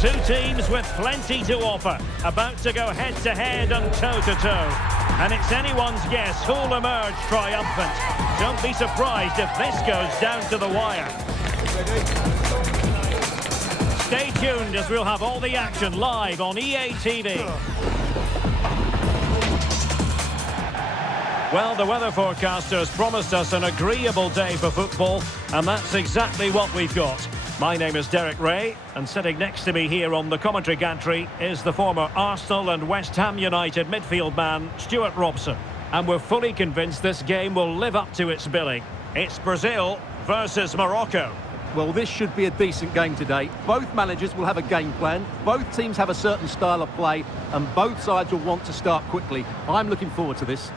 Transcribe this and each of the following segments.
Two teams with plenty to offer, about to go head-to-head and toe-to-toe. And it's anyone's guess who'll emerge triumphant. Don't be surprised if this goes down to the wire. Stay tuned as we'll have all the action live on EA TV. Well, the weather forecasters promised us an agreeable day for football, and that's exactly what we've got. My name is Derek Ray, and sitting next to me here on the commentary gantry is the former Arsenal and West Ham United midfield man, Stuart Robson. And we're fully convinced this game will live up to its billing. It's Brazil versus Morocco. Well, this should be a decent game today. Both managers will have a game plan, both teams have a certain style of play, and both sides will want to start quickly. I'm looking forward to this.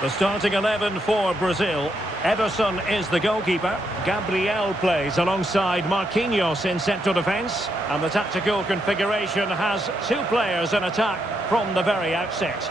The starting 11 for Brazil. Ederson is the goalkeeper. Gabriel plays alongside Marquinhos in central defence. And the tactical configuration has two players in attack from the very outset.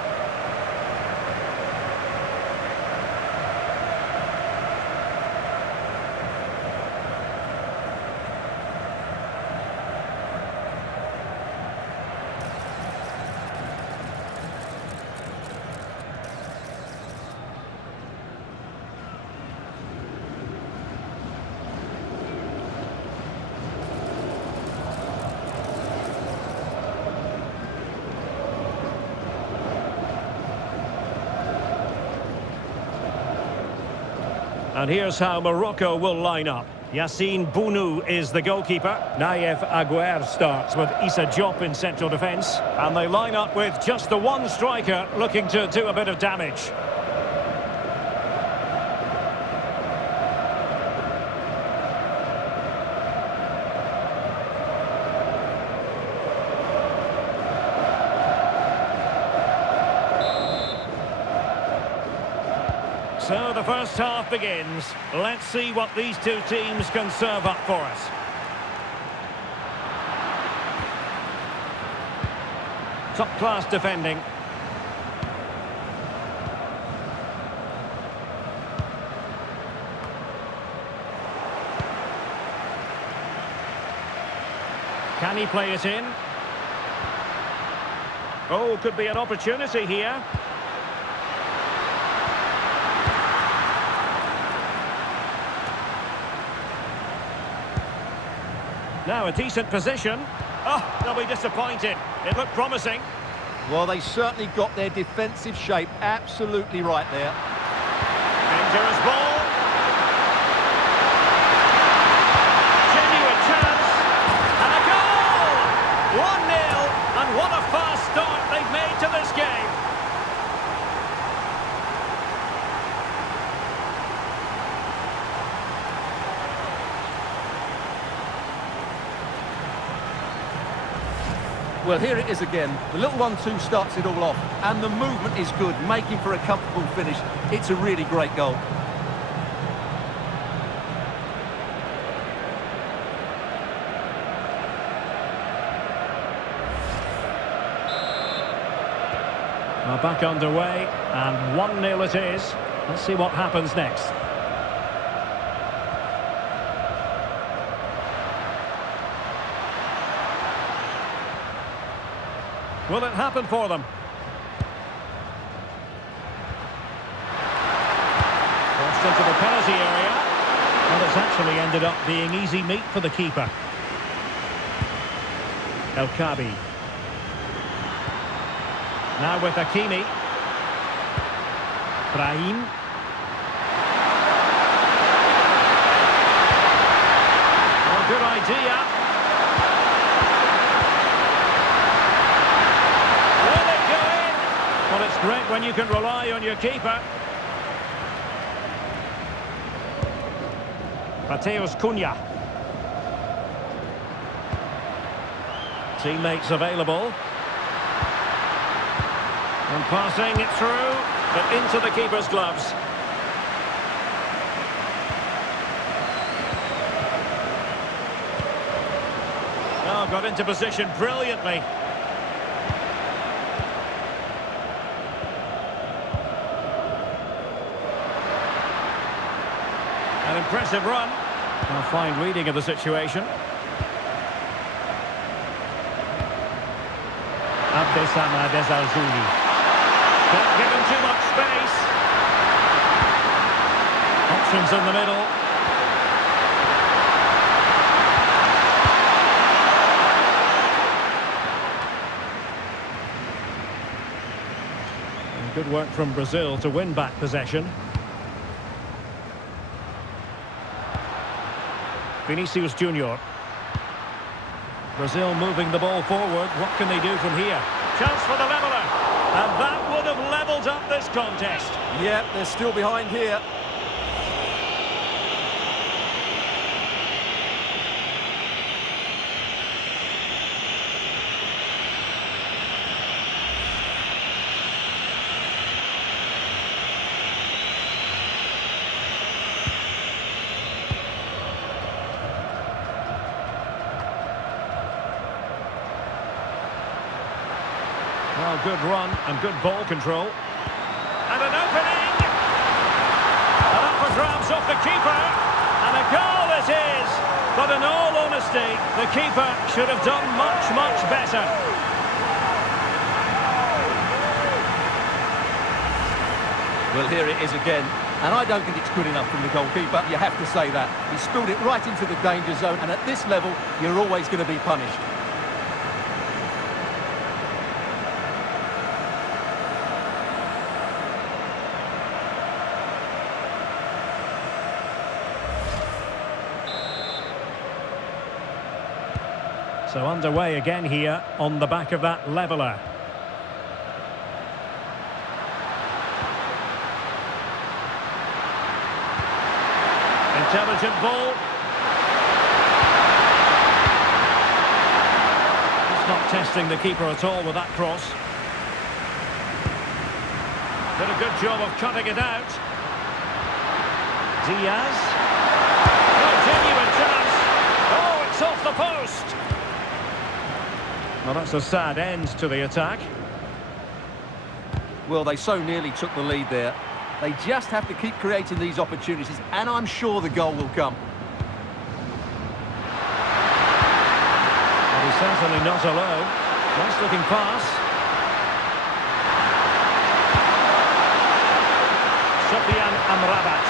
And here's how Morocco will line up. Yassine Bounou is the goalkeeper. Nayef Aguer starts with Issa Diop in central defence. And they line up with just the one striker looking to do a bit of damage. So the first half begins. Let's see what these two teams can serve up for us. Top-class defending. Can he play it in? Oh, could be an opportunity here. Now a decent position. Oh, they'll be disappointed. It looked promising. Well, they certainly got their defensive shape absolutely right there. Dangerous ball. Genuine chance. And a goal! 1-0. And what a fast start they've made to this game. Well, here it is again. The little 1-2 starts it all off. And the movement is good, making for a comfortable finish. It's a really great goal. Well, back underway, and 1-0 it is. Let's see what happens next. Will it happen for them? Crossed into the penalty area. Well, it's actually ended up being easy meat for the keeper. El Khabi. Now with Hakimi. Brahim. Oh, good idea. when you can rely on your keeper. Mateus Cunha. Teammates available. And passing it through, but into the keeper's gloves. Oh, got into position brilliantly. An impressive run. A fine reading of the situation. Abdesama Desarzuli. Not given too much space. Options in the middle. And good work from Brazil to win back possession. Vinicius Junior. Brazil moving the ball forward. What can they do from here? Chance for the leveller. And that would have levelled up this contest. Yeah, they're still behind here. Well, good run and good ball control. And an opening! And up for grabs off the keeper. And a goal it is! But in all honesty, the keeper should have done much, much better. Well, here it is again. And I don't think it's good enough from the goalkeeper, you have to say that. He spilled it right into the danger zone, and at this level, you're always going to be punished. So underway again here on the back of that leveller. Intelligent ball. Just not testing the keeper at all with that cross. Did a good job of cutting it out. Diaz. No genuine chance. Oh, it's off the post. Well, that's a sad end to the attack. Well, they so nearly took the lead there. They just have to keep creating these opportunities, and I'm sure the goal will come. Well, he's certainly not alone. Nice looking pass. Sofian Amrabat.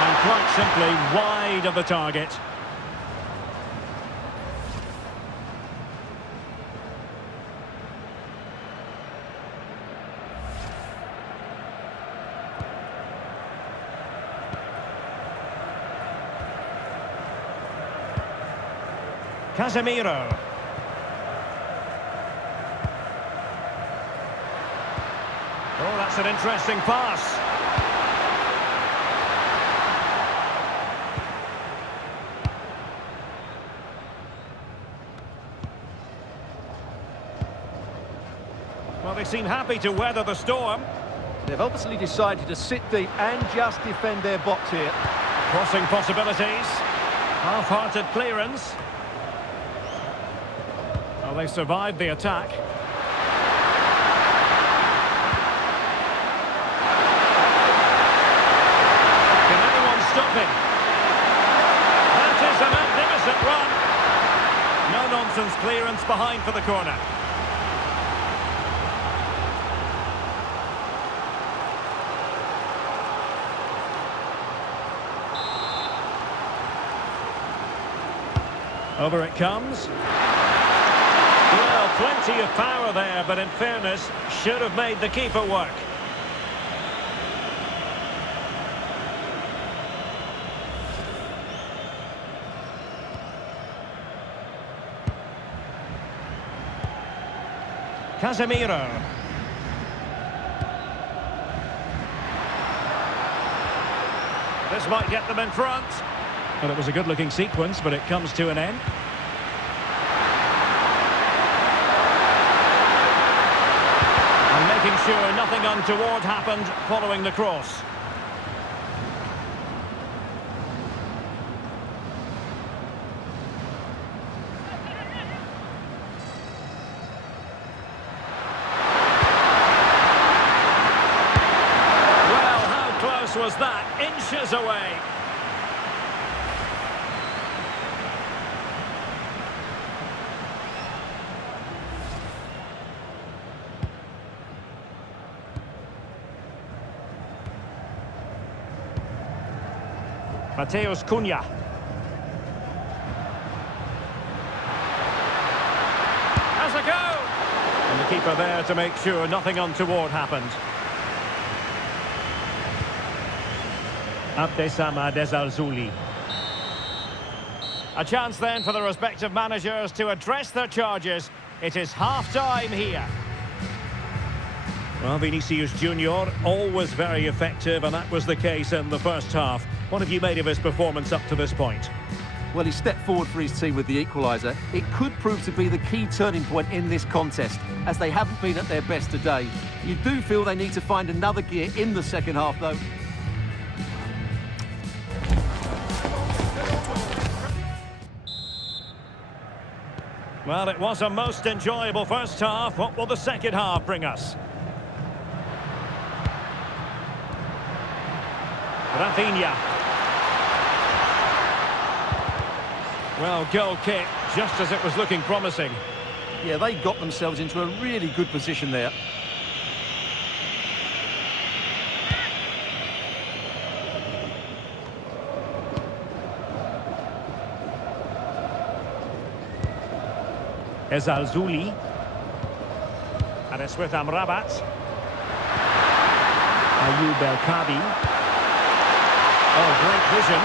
And quite simply wide of the target. Casemiro. Oh, that's an interesting pass. Well, they seem happy to weather the storm. They've obviously decided to sit deep and just defend their box here. Crossing possibilities. Half-hearted clearance. Well, they survived the attack. Can anyone stop him? That is a magnificent run. No-nonsense clearance behind for the corner. Over it comes. Well, plenty of power there, but in fairness, should have made the keeper work. Casemiro. This might get them in front. Well, it was a good-looking sequence, but it comes to an end. And making sure nothing untoward happened following the cross. Was that inches away? Mateus Cunha. Has a go! And the keeper there to make sure nothing untoward happened. Abdessamad Al-Zuli. A chance then for the respective managers to address their charges. It is half-time here. Well, Vinicius Junior, always very effective, and that was the case in the first half. What have you made of his performance up to this point? Well, he stepped forward for his team with the equaliser. It could prove to be the key turning point in this contest, as they haven't been at their best today. You do feel they need to find another gear in the second half, though. Well, it was a most enjoyable first half. What will the second half bring us? Rafinha. Well, goal kick, just as it was looking promising. Yeah, they got themselves into a really good position there. Al-Zuli. And it's with Amrabat. Ayoub El-Kabi. Oh, great vision.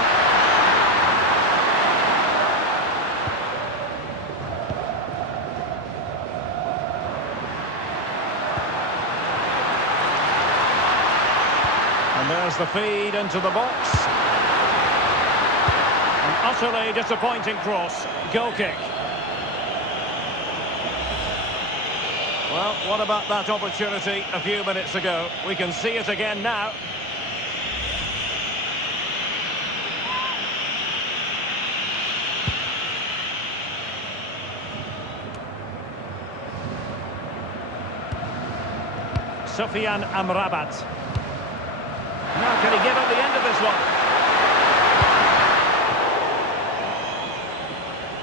And there's the feed into the box. An utterly disappointing cross. Goal kick. Well, what about that opportunity a few minutes ago? We can see it again now. Sofiane Amrabat. Now can he get at the end of this one?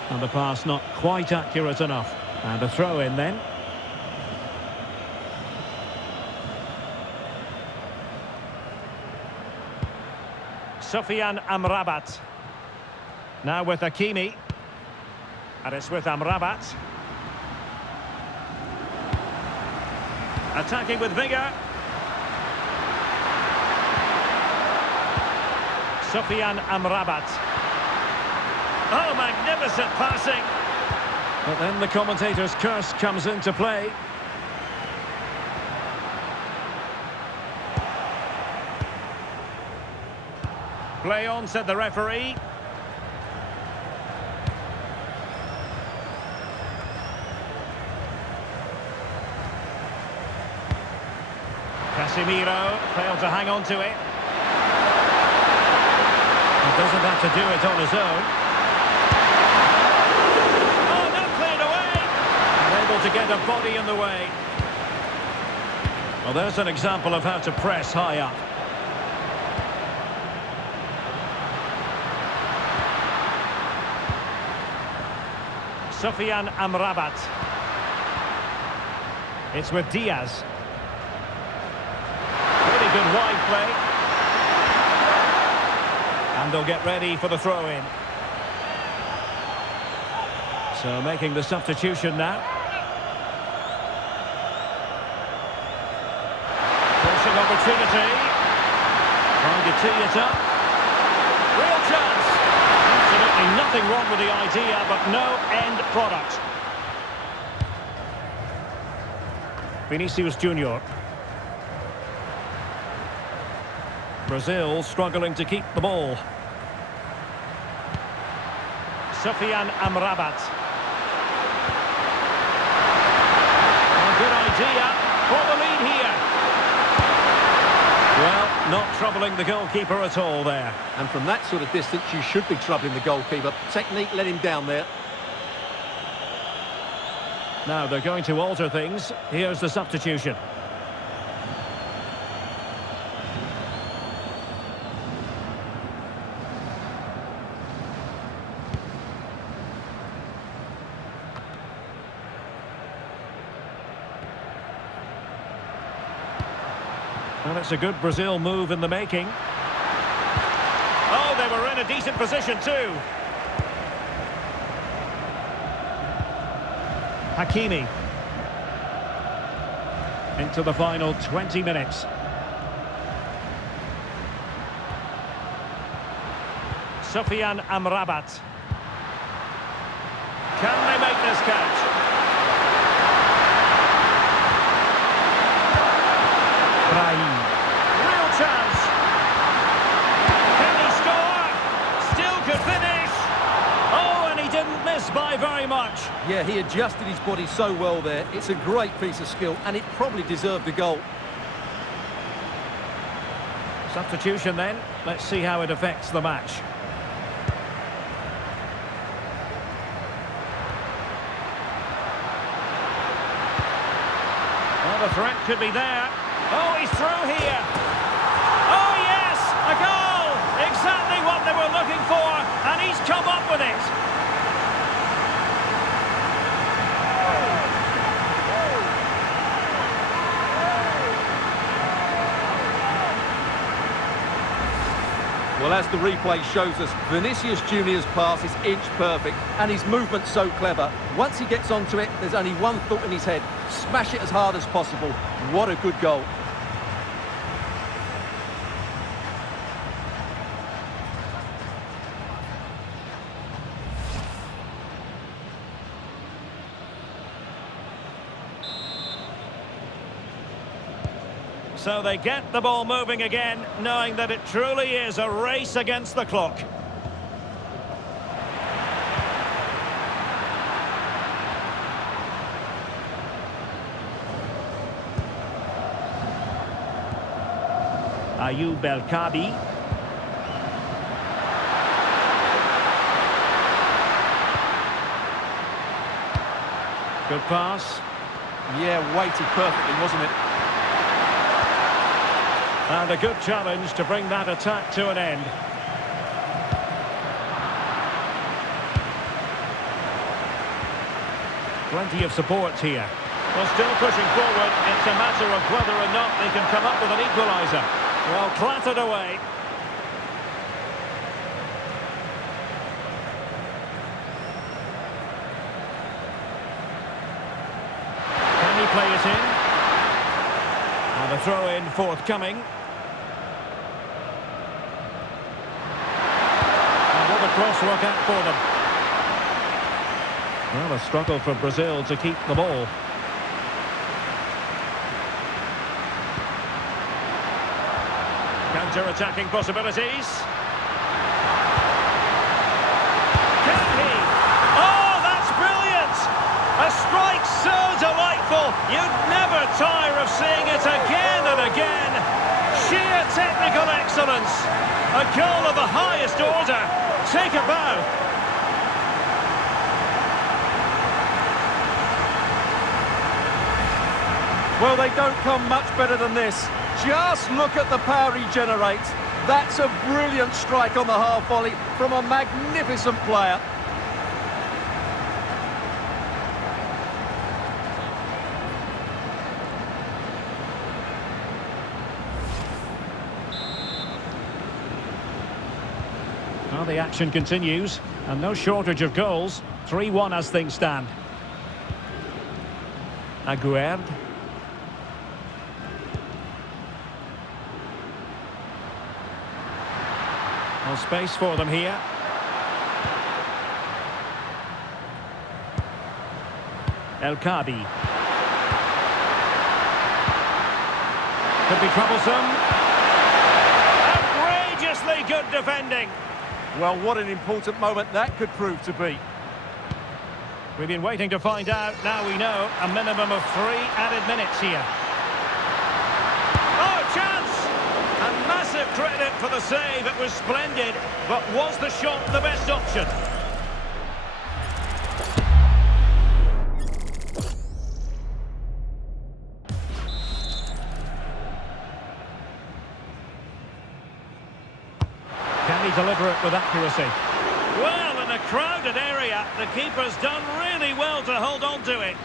And the pass not quite accurate enough. And a throw in then. Sofiane Amrabat. Now with Hakimi. And it's with Amrabat. Attacking with vigour. Sofiane Amrabat. Oh, magnificent passing. But then the commentator's curse comes into play. Play on, said the referee. Casemiro failed to hang on to it. He doesn't have to do it on his own. Oh, not cleared away! Unable to get a body in the way. Well, there's an example of how to press high up. Sofiane Amrabat. It's with Diaz. Really good wide play. And they'll get ready for the throw-in. So making the substitution now. Forcing opportunity. Trying to tee it up. Real chance. Absolutely nothing wrong with the idea, but no end product. Vinicius Junior. Brazil struggling to keep the ball. Sufyan Amrabat. A good idea for the lead here. Well, not troubling the goalkeeper at all there. And from that sort of distance, you should be troubling the goalkeeper. Technique let him down there. Now they're going to alter things. Here's the substitution. Well, it's a good Brazil move in the making. Oh, they were in a decent position too. Hakimi. Into the final 20 minutes. Sufyan Amrabat. Can they make this catch? Brahim. Real chance. Can he score? Still could finish. Oh, and he didn't miss by very much. Yeah, he adjusted his body so well there. It's a great piece of skill, and it probably deserved a goal. Substitution then. Let's see how it affects the match. Well, the threat could be there. Oh, he's through here. Oh, yes, a goal. Exactly what they were looking for, and he's come up with it. Well, as the replay shows us, Vinicius Junior's pass is inch perfect, and his movement's so clever. Once he gets onto it, there's only one thought in his head: smash it as hard as possible. What a good goal. So they get the ball moving again, knowing that it truly is a race against the clock. Ayoub El-Kabi. Good pass. Yeah, weighted perfectly, wasn't it? And a good challenge to bring that attack to an end. Plenty of support here. Well, still pushing forward. It's a matter of whether or not they can come up with an equaliser. Well, clattered away. Can he play it in? And a throw-in forthcoming. And what a crosswork out for them. Well, a struggle for Brazil to keep the ball. Counter-attacking possibilities. Can he? Oh, that's brilliant! A strike so delightful, you'd never tire of seeing it again and again. Sheer technical excellence. A goal of the highest order. Take a bow. Well, they don't come much better than this. Just look at the power he generates. That's a brilliant strike on the half volley from a magnificent player. Well, the action continues, and no shortage of goals. 3-1 as things stand. Aguerd. No space for them here. El-Kabi. Could be troublesome. And Outrageously good defending. Well, what an important moment that could prove to be. We've been waiting to find out. Now we know a minimum of 3 added minutes here. Oh, chance! And massive credit for the save. It was splendid. But was the shot the best option? Can he deliver it with accuracy? Well, in a crowded area, the keeper's done really well to hold on to it.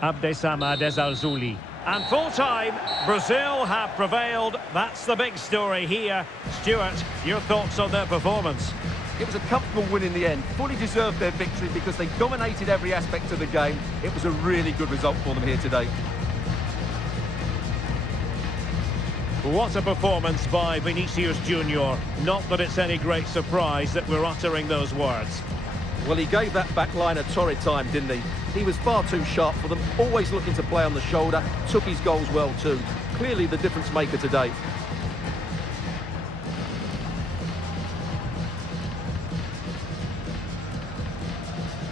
Abdessamad Ezzalzouli. And full-time, Brazil have prevailed. That's the big story here. Stuart, your thoughts on their performance? It was a comfortable win in the end. Fully deserved their victory because they dominated every aspect of the game. It was a really good result for them here today. What a performance by Vinicius Junior. Not that it's any great surprise that we're uttering those words. Well, he gave that back line a torrid time, didn't he? He was far too sharp for them, always looking to play on the shoulder, took his goals well too. Clearly the difference maker today.